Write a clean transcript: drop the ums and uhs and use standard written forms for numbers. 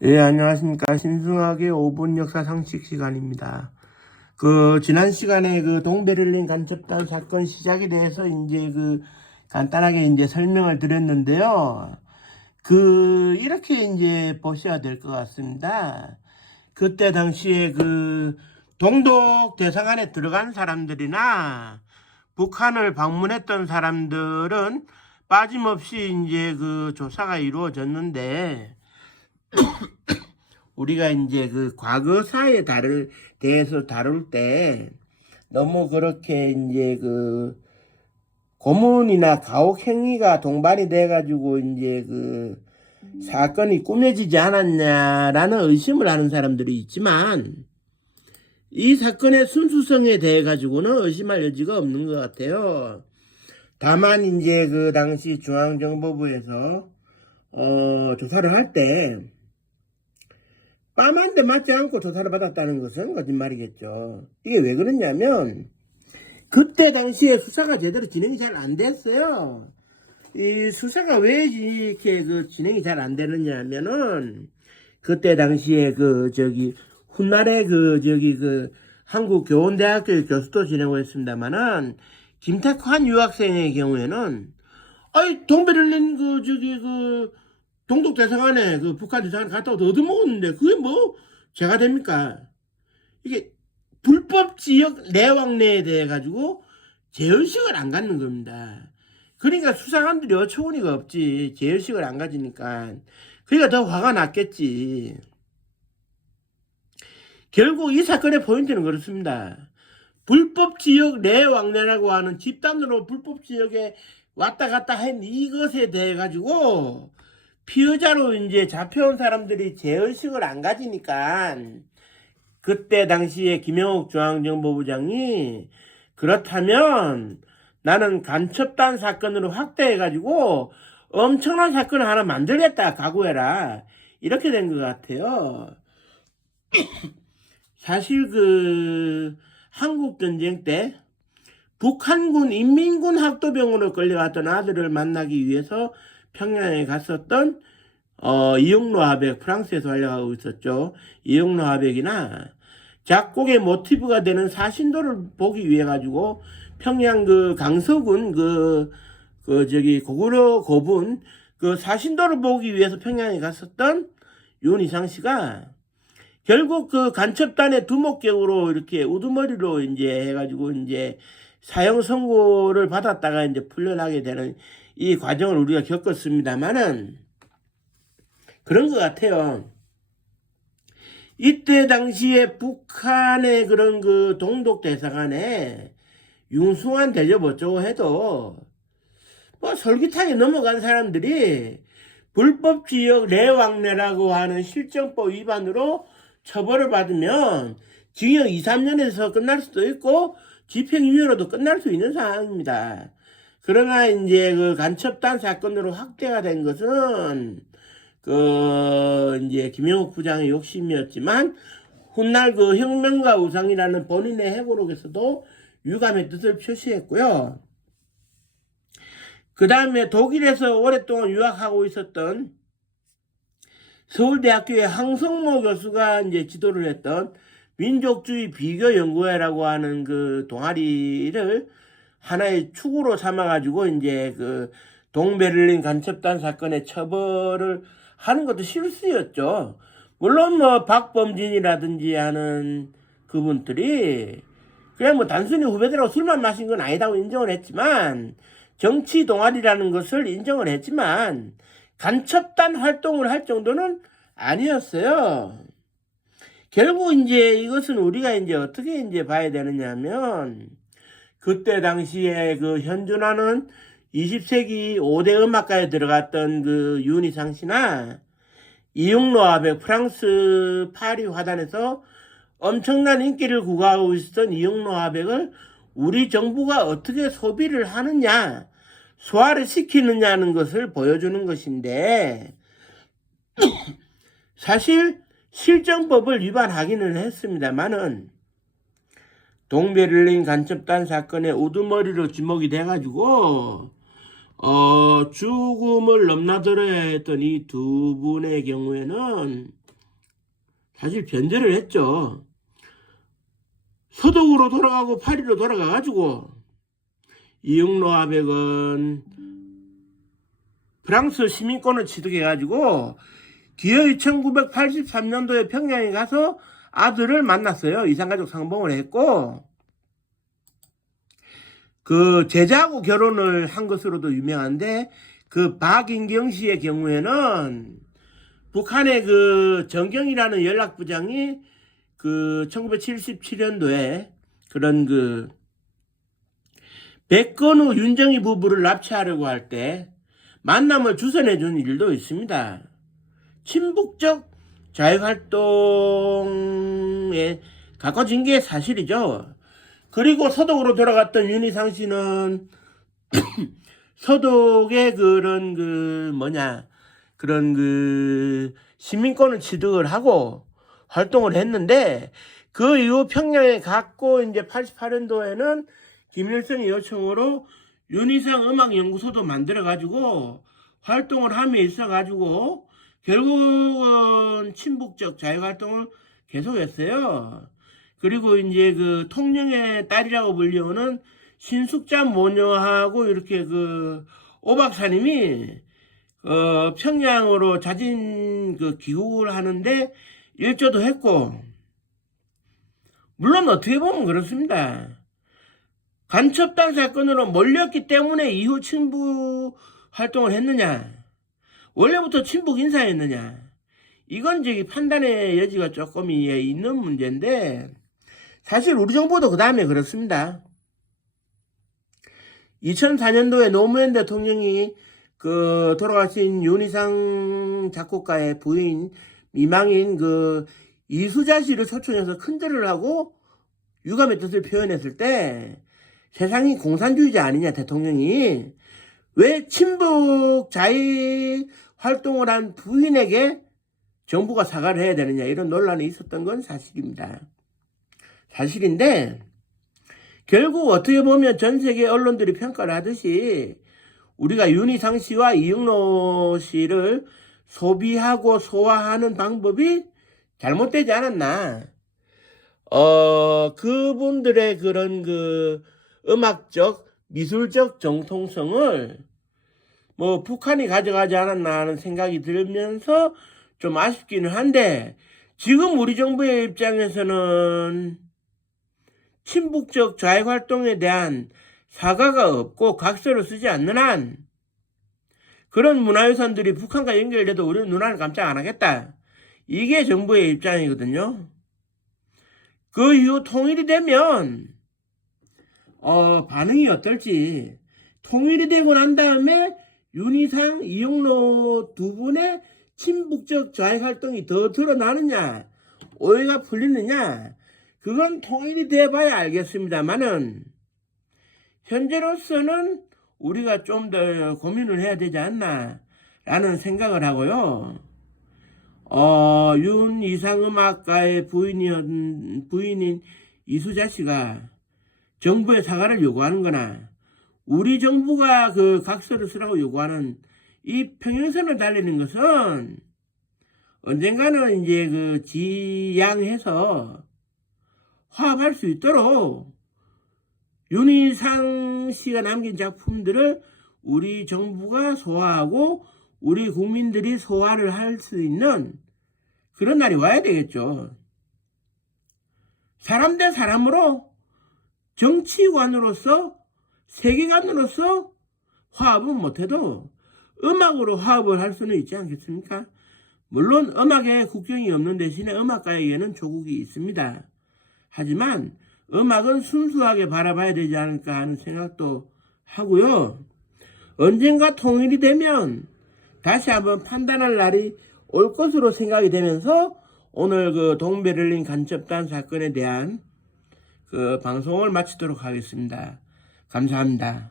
예, 안녕하십니까. 신승학의 5분 역사 상식 시간입니다. 지난 시간에 동베를린 간첩단 사건 시작에 대해서 간단하게 설명을 드렸는데요. 이렇게 보셔야 될 것 같습니다. 그때 당시에 동독 대사관에 들어간 사람들이나 북한을 방문했던 사람들은 빠짐없이 조사가 이루어졌는데, 우리가 과거사에 대해서 다룰 때 너무 그렇게 고문이나 가혹 행위가 동반이 돼가지고 사건이 꾸며지지 않았냐라는 의심을 하는 사람들이 있지만, 이 사건의 순수성에 대해 가지고는 의심할 여지가 없는 것 같아요. 다만 당시 중앙정보부에서 조사를 할때 뺨 한 대 맞지 않고 조사를 받았다는 것은 거짓말이겠죠. 이게 왜 그러냐면, 그때 당시에 수사가 제대로 진행이 잘 안 됐어요. 이 수사가 왜 이렇게 진행이 잘 안 되느냐 하면은, 그때 당시에 훗날에 한국교원대학교의 교수도 지내고 있습니다만은, 김택환 유학생의 경우에는, 동베를린 동독 대사관에 북한 대사관 갔다 와서 얻어먹었는데 그게 뭐 죄가 됩니까? 이게 불법 지역 내왕래에 대해 가지고 제의식을 안 갖는 겁니다. 그러니까 수사관들이 어처구니가 없지. 제의식을 안 가지니까. 그러니까 더 화가 났겠지. 결국 이 사건의 포인트는 그렇습니다. 불법 지역 내왕래라고 하는 집단으로 불법 지역에 왔다 갔다 한 이것에 대해 가지고 피의자로 잡혀온 사람들이 제의식을 안 가지니까, 그때 당시에 김영욱 중앙정보부장이 그렇다면 나는 간첩단 사건으로 확대해가지고 엄청난 사건을 하나 만들겠다, 각오해라, 이렇게 된 것 같아요. 사실 한국전쟁 때 북한군 인민군 학도병으로 끌려왔던 아들을 만나기 위해서 평양에 갔었던 이용로 하백, 프랑스에서 활약하고 있었죠. 이용로 하백이나 작곡의 모티브가 되는 사신도를 보기 위해 가지고 평양 강서군 고구려 고분 사신도를 보기 위해서 평양에 갔었던 윤희상 씨가 결국 간첩단의 두목격으로 이렇게 우두머리로 해가지고 사형 선고를 받았다가 풀려나게 되는 이 과정을 우리가 겪었습니다만은, 그런 것 같아요. 이때 당시에 북한의 그런 동독 대사관에 융숭한 대접 어쩌고 해도 뭐 솔깃하게 넘어간 사람들이 불법 지역 내왕래라고 하는 실정법 위반으로 처벌을 받으면 징역 2, 3년에서 끝날 수도 있고 집행유예로도 끝날 수 있는 상황입니다. 그러나 간첩단 사건으로 확대가 된 것은 김영욱 부장의 욕심이었지만, 훗날 혁명가 우상이라는 본인의 회고록에서도 유감의 뜻을 표시했고요. 그 다음에 독일에서 오랫동안 유학하고 있었던 서울대학교의 항성모 교수가 지도를 했던 민족주의 비교연구회라고 하는 동아리를 하나의 축으로 삼아가지고 동베를린 간첩단 사건의 처벌을 하는 것도 실수였죠. 물론 박범진이라든지 하는 그분들이 그냥 단순히 후배들하고 술만 마신 건 아니다고 인정을 했지만, 정치 동아리라는 것을 인정을 했지만 간첩단 활동을 할 정도는 아니었어요. 결국 이것은 우리가 어떻게 봐야 되느냐 하면, 그때 당시에 현존하는 20세기 5대 음악가에 들어갔던 윤희상 씨나 이용로 하백, 프랑스 파리 화단에서 엄청난 인기를 구가하고 있었던 이용로 하백을 우리 정부가 어떻게 소비를 하느냐, 소화를 시키느냐는 것을 보여주는 것인데, 사실 실정법을 위반하기는 했습니다만은 동베를린 간첩단 사건의 우두머리로 지목이 돼가지고 죽음을 넘나들어야 했던 이 두 분의 경우에는 사실 변절을 했죠. 서독으로 돌아가고 파리로 돌아가가지고 이응로 아벡은 프랑스 시민권을 취득해가지고 뒤의 1983년도에 평양에 가서 아들을 만났어요. 이산가족 상봉을 했고 그 제자하고 결혼을 한 것으로도 유명한데 그 박인경 씨의 경우에는 북한의 그 정경이라는 연락부장이 그 1977년도에 그런 그 백건우 윤정희 부부를 납치하려고 할 때 만남을 주선해 준 일도 있습니다. 친북적 자익활동에 가까워진 게 사실이죠. 그리고 서독으로 돌아갔던 윤희상 씨는 서독의 그런 그런 시민권을 취득을 하고 활동을 했는데 그 이후 평양에 갔고 이제 88년도에는 김일성의 요청으로 윤희상 음악연구소도 만들어가지고 활동을 함에 있어가지고 결국은 친북적 자유활동을 계속했어요. 그리고 이제 그 통영의 딸이라고 불리우는 신숙자 모녀하고 이렇게 그 오박사님이 평양으로 자진 그 귀국을 하는데 일조도 했고, 물론 어떻게 보면 그렇습니다. 간첩단 사건으로 몰렸기 때문에 이후 친북 활동을 했느냐, 원래부터 친북 인사였느냐, 이건 저기 판단의 여지가 조금 있는 문제인데, 사실 우리 정부도 그 다음에 그렇습니다. 2004년도에 노무현 대통령이 그 돌아가신 윤희상 작곡가의 부인 미망인 그 이수자 씨를 초청해서 큰절을 하고 유감의 뜻을 표현했을 때 세상이 공산주의자 아니냐 대통령이 왜 친북 자익 활동을 한 부인에게 정부가 사과를 해야 되느냐 이런 논란이 있었던 건 사실입니다. 사실인데 결국 어떻게 보면 전 세계 언론들이 평가를 하듯이 우리가 윤희상 씨와 이응로 씨를 소비하고 소화하는 방법이 잘못되지 않았나. 그분들의 그런 그 음악적, 미술적 정통성을 뭐 북한이 가져가지 않았나 하는 생각이 들면서 좀 아쉽기는 한데 지금 우리 정부의 입장에서는 친북적 자익활동에 대한 사과가 없고 각서를 쓰지 않는 한 그런 문화유산들이 북한과 연결돼도 우리는 눈알을 깜짝 안 하겠다. 이게 정부의 입장이거든요. 그 이후 통일이 되면 반응이 어떨지. 통일이 되고 난 다음에 윤희상, 이응로 두 분의 친북적 자익활동이 더 드러나느냐, 오해가 풀리느냐, 그건 통일이 돼봐야 알겠습니다만은 현재로서는 우리가 좀 더 고민을 해야 되지 않나 라는 생각을 하고요. 윤희상 음악가의 부인인 이수자 씨가 정부에 사과를 요구하는 거나 우리 정부가 그 각서를 쓰라고 요구하는 이 평행선을 달리는 것은 언젠가는 이제 그 지양해서 화합할 수 있도록 윤희상 씨가 남긴 작품들을 우리 정부가 소화하고 우리 국민들이 소화를 할 수 있는 그런 날이 와야 되겠죠. 사람 대 사람으로 정치관으로서 세계관으로서 화합은 못해도 음악으로 화합을 할 수는 있지 않겠습니까? 물론 음악에 국경이 없는 대신에 음악가에게는 조국이 있습니다. 하지만 음악은 순수하게 바라봐야 되지 않을까 하는 생각도 하고요. 언젠가 통일이 되면 다시 한번 판단할 날이 올 것으로 생각이 되면서 오늘 그 동베를린 간첩단 사건에 대한 그 방송을 마치도록 하겠습니다. 감사합니다.